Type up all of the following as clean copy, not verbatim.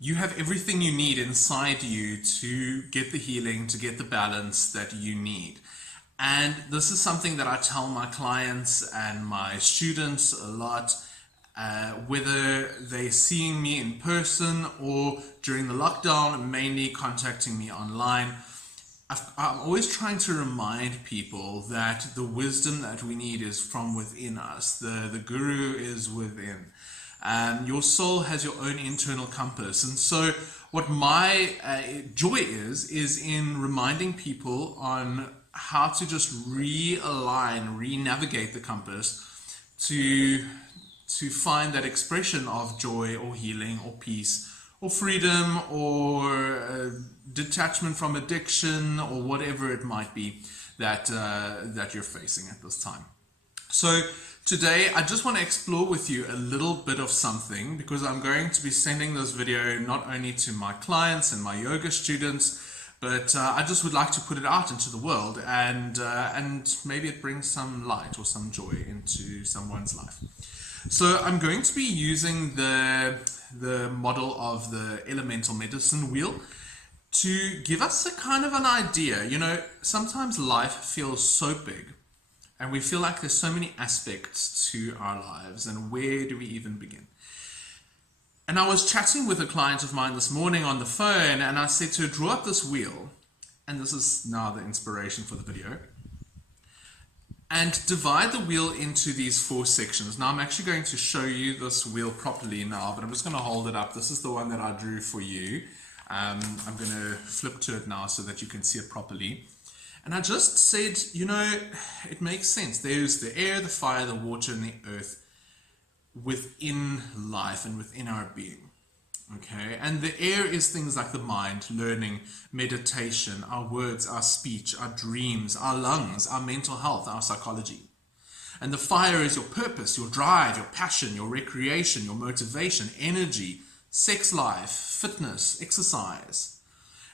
you have everything you need inside you to get the healing, to get the balance that you need. And this is something that I tell my clients and my students a lot, whether they're seeing me in person or during the lockdown, mainly contacting me online. I'm always trying to remind people that the wisdom that we need is from within us. The guru is within. Your soul has your own internal compass. And so what my joy is in reminding people on how to just realign, re-navigate the compass to find that expression of joy or healing or peace or freedom or detachment from addiction or whatever it might be that you're facing at this time. So today I just want to explore with you a little bit of something, because I'm going to be sending this video not only to my clients and my yoga students, but I just would like to put it out into the world, and maybe it brings some light or some joy into someone's life. So I'm going to be using the model of the elemental medicine wheel to give us a kind of an idea. You know, sometimes life feels so big and we feel like there's so many aspects to our lives, and where do we even begin? And I was chatting with a client of mine this morning on the phone, and I said to her, draw up this wheel, and this is now the inspiration for the video, and divide the wheel into these 4 sections. Now I'm actually going to show you this wheel properly now, but I'm just going to hold it up. This is the one that I drew for you. I'm going to flip to it now so that you can see it properly. And I just said, you know, it makes sense. There's the air, the fire, the water, and the earth within life and within our being. Okay, and the air is things like the mind, learning, meditation, our words, our speech, our dreams, our lungs, our mental health, our psychology. And the fire is your purpose, your drive, your passion, your recreation, your motivation, energy, sex life, fitness, exercise.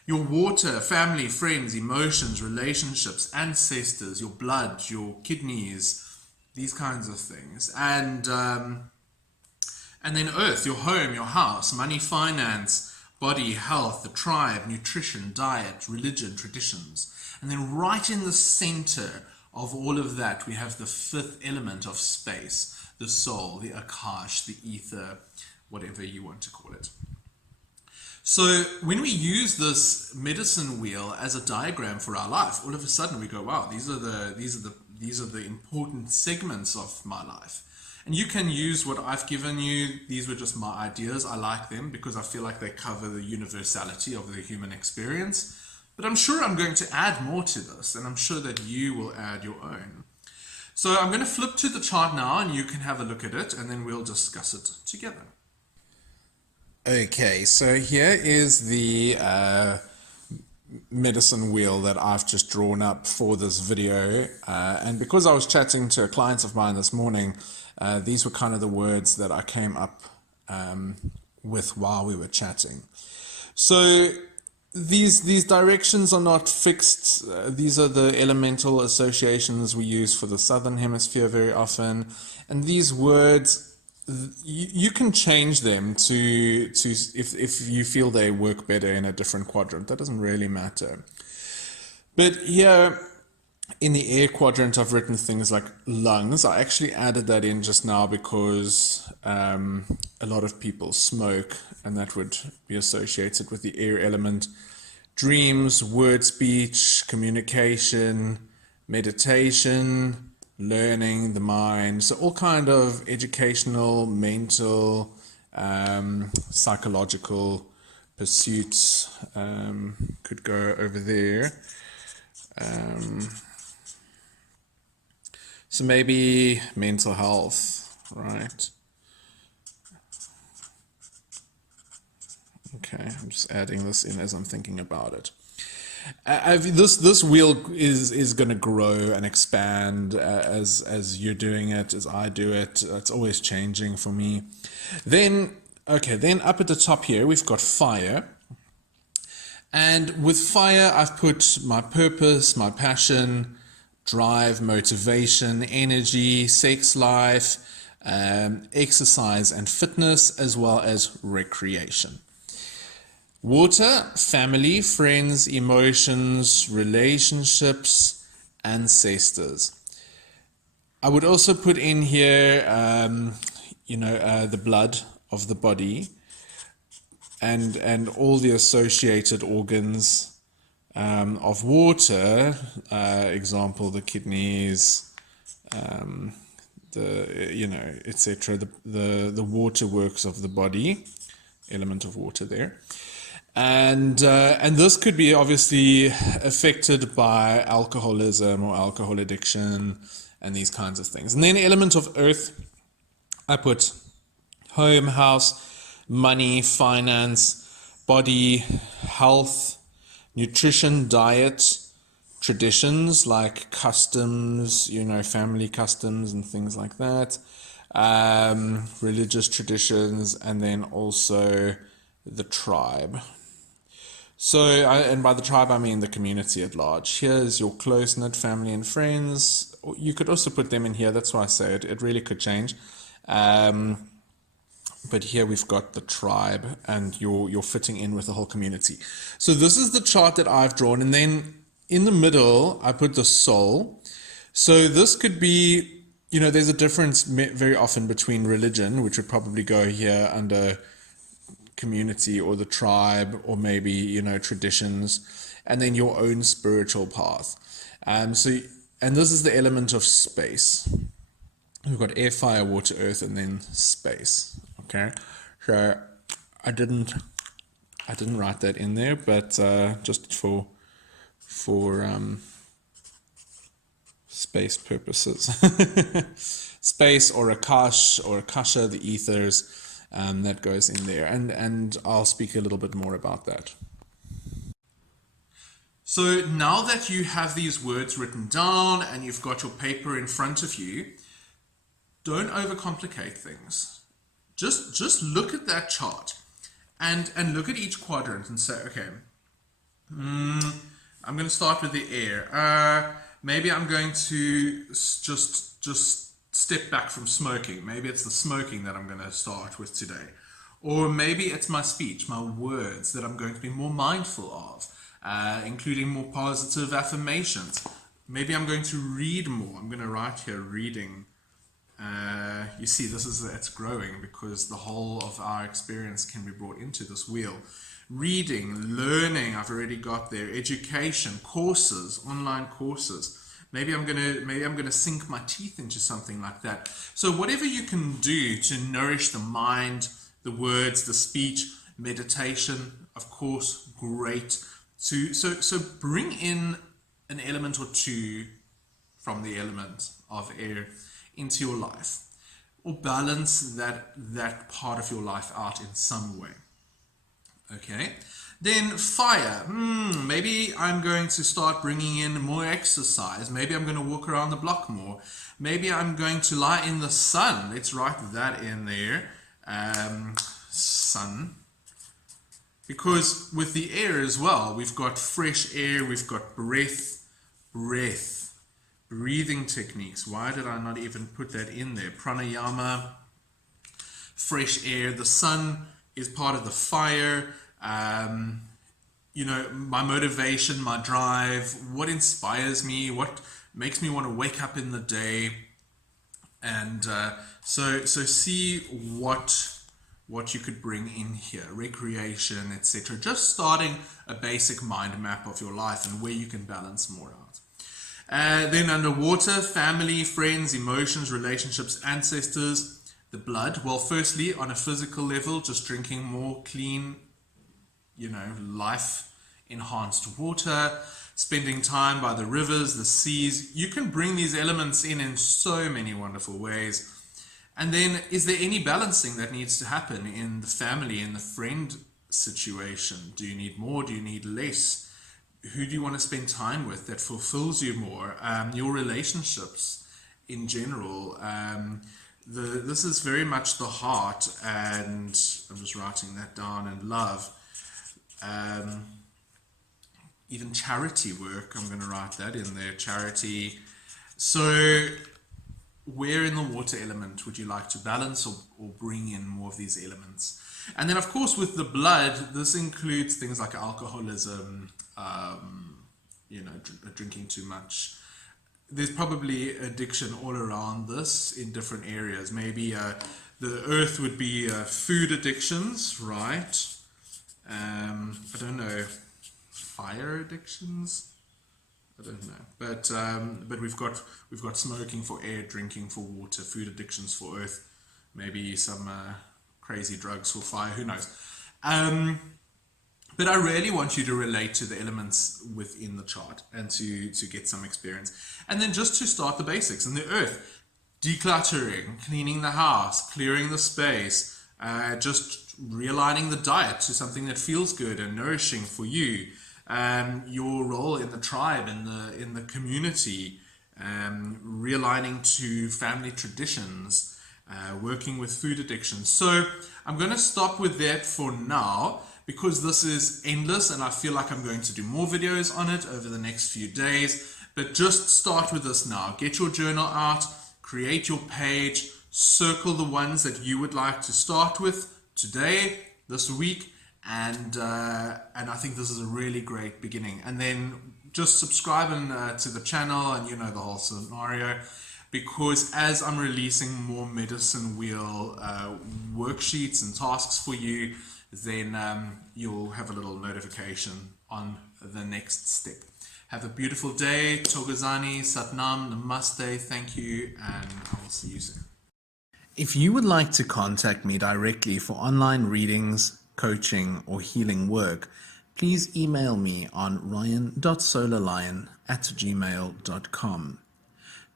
Your water, family, friends, emotions, relationships, ancestors, your blood, your kidneys, these kinds of things. And then earth, your home, your house, money, finance, body, health, the tribe, nutrition, diet, religion, traditions. And then right in the center of all of that, we have the 5th element of space, the soul, the akash, the ether, whatever you want to call it. So when we use this medicine wheel as a diagram for our life, all of a sudden we go, wow, these are the important segments of my life. And you can use what I've given you. These were just my ideas. I like them because I feel like they cover the universality of the human experience. But I'm sure I'm going to add more to this, and I'm sure that you will add your own. So I'm going to flip to the chart now, and you can have a look at it, and then we'll discuss it together. Okay, so here is the medicine wheel that I've just drawn up for this video. And because I was chatting to clients of mine this morning, these were kind of the words that I came up with while we were chatting. So these directions are not fixed. These are the elemental associations we use for the southern hemisphere very often. And these words, you can change them to if you feel they work better in a different quadrant. That doesn't really matter. But here in the air quadrant, I've written things like lungs. I actually added that in just now because a lot of people smoke, and that would be associated with the air element. Dreams, word psych, communication, meditation, learning, the mind. So all kind of educational, mental, psychological pursuits could go over there. So maybe mental health, right? Okay, I'm just adding this in as I'm thinking about it. This wheel is going to grow and expand as you're doing it, as I do it. It's always changing for me. Then up at the top here, we've got fire. And with fire, I've put my purpose, my passion, drive, motivation, energy, sex life, exercise and fitness, as well as recreation. Water, family, friends, emotions, relationships, ancestors. I would also put in here, the blood of the body and all the associated organs of water. Example, the kidneys, etc. The waterworks of the body, element of water there. And this could be obviously affected by alcoholism or alcohol addiction and these kinds of things. And then element of earth, I put home, house, money, finance, body, health, nutrition, diet, traditions like customs, family customs and things like that, religious traditions, and then also the tribe. So, and by the tribe, I mean the community at large. Here's your close-knit family and friends. You could also put them in here. That's why I say it really could change. But here we've got the tribe, and you're fitting in with the whole community. So this is the chart that I've drawn. And then in the middle, I put the soul. So this could be, there's a difference very often between religion, which would probably go here under community or the tribe, or maybe traditions, and then your own spiritual path. And this is the element of space. We've got air, fire, water, earth, and then space. Okay, so I didn't write that in there, but just for space purposes. Space, or akash or akasha, the ethers. That goes in there, and I'll speak a little bit more about that. So now that you have these words written down and you've got your paper in front of you, don't overcomplicate things. Just look at that chart and look at each quadrant and say, okay, I'm going to start with the air. Maybe I'm going to just step back from smoking. Maybe it's the smoking that I'm going to start with today. Or maybe it's my speech, my words that I'm going to be more mindful of, including more positive affirmations. Maybe I'm going to read more. I'm going to write here reading. You see, it's growing because the whole of our experience can be brought into this wheel. Reading, learning, I've already got there. Education, courses, online courses. Maybe I'm gonna sink my teeth into something like that. So whatever you can do to nourish the mind, the words, the speech, meditation, of course, great. So bring in an element or two from the element of air into your life, or balance that part of your life out in some way. Okay. Then fire. Maybe I'm going to start bringing in more exercise. Maybe I'm going to walk around the block more. Maybe I'm going to lie in the sun. Let's write that in there. Sun. Because with the air as well, we've got fresh air, we've got breath, breathing techniques. Why did I not even put that in there? Pranayama, fresh air. The sun is part of the fire. My motivation, my drive, what inspires me, what makes me want to wake up in the day. And so see what you could bring in here, recreation, etc. Just starting a basic mind map of your life and where you can balance more out. Then underwater, family, friends, emotions, relationships, ancestors, the blood. Well, firstly, on a physical level, just drinking more clean, life enhanced water, spending time by the rivers, the seas. You can bring these elements in so many wonderful ways. And then, is there any balancing that needs to happen in the family, in the friend situation? Do you need more? Do you need less? Who do you want to spend time with that fulfills you more? Your relationships in general. This is very much the heart, and I'm just writing that down, and love. Even charity work, I'm going to write that in there, charity. So where in the water element would you like to balance or bring in more of these elements? And then, of course, with the blood, this includes things like alcoholism, drinking too much. There's probably addiction all around this in different areas. Maybe the earth would be food addictions, right? I don't know, fire addictions. I don't know, but we've got smoking for air, drinking for water, food addictions for earth, maybe some crazy drugs for fire. Who knows? But I really want you to relate to the elements within the chart and to get some experience. And then just to start the basics in the earth, decluttering, cleaning the house, clearing the space, just realigning the diet to something that feels good and nourishing for you. Your role in the tribe, in the community, realigning to family traditions, working with food addictions. So I'm going to stop with that for now, because this is endless and I feel like I'm going to do more videos on it over the next few days. But just start with this now. Get your journal out, create your page, circle the ones that you would like to start with today, this week, and I think this is a really great beginning. And then just subscribe to the channel, and you know the whole scenario, because as I'm releasing more medicine wheel worksheets and tasks for you, then you'll have a little notification on the next step. Have a beautiful day. Togazani, Satnam, Namaste, thank you, and I will see you soon. If you would like to contact me directly for online readings, coaching, or healing work, please email me on ryan.solarlion@gmail.com.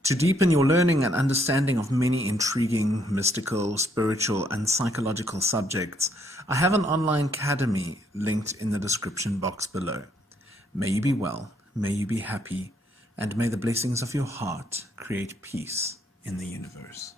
To deepen your learning and understanding of many intriguing, mystical, spiritual, and psychological subjects, I have an online academy linked in the description box below. May you be well, may you be happy, and may the blessings of your heart create peace in the universe.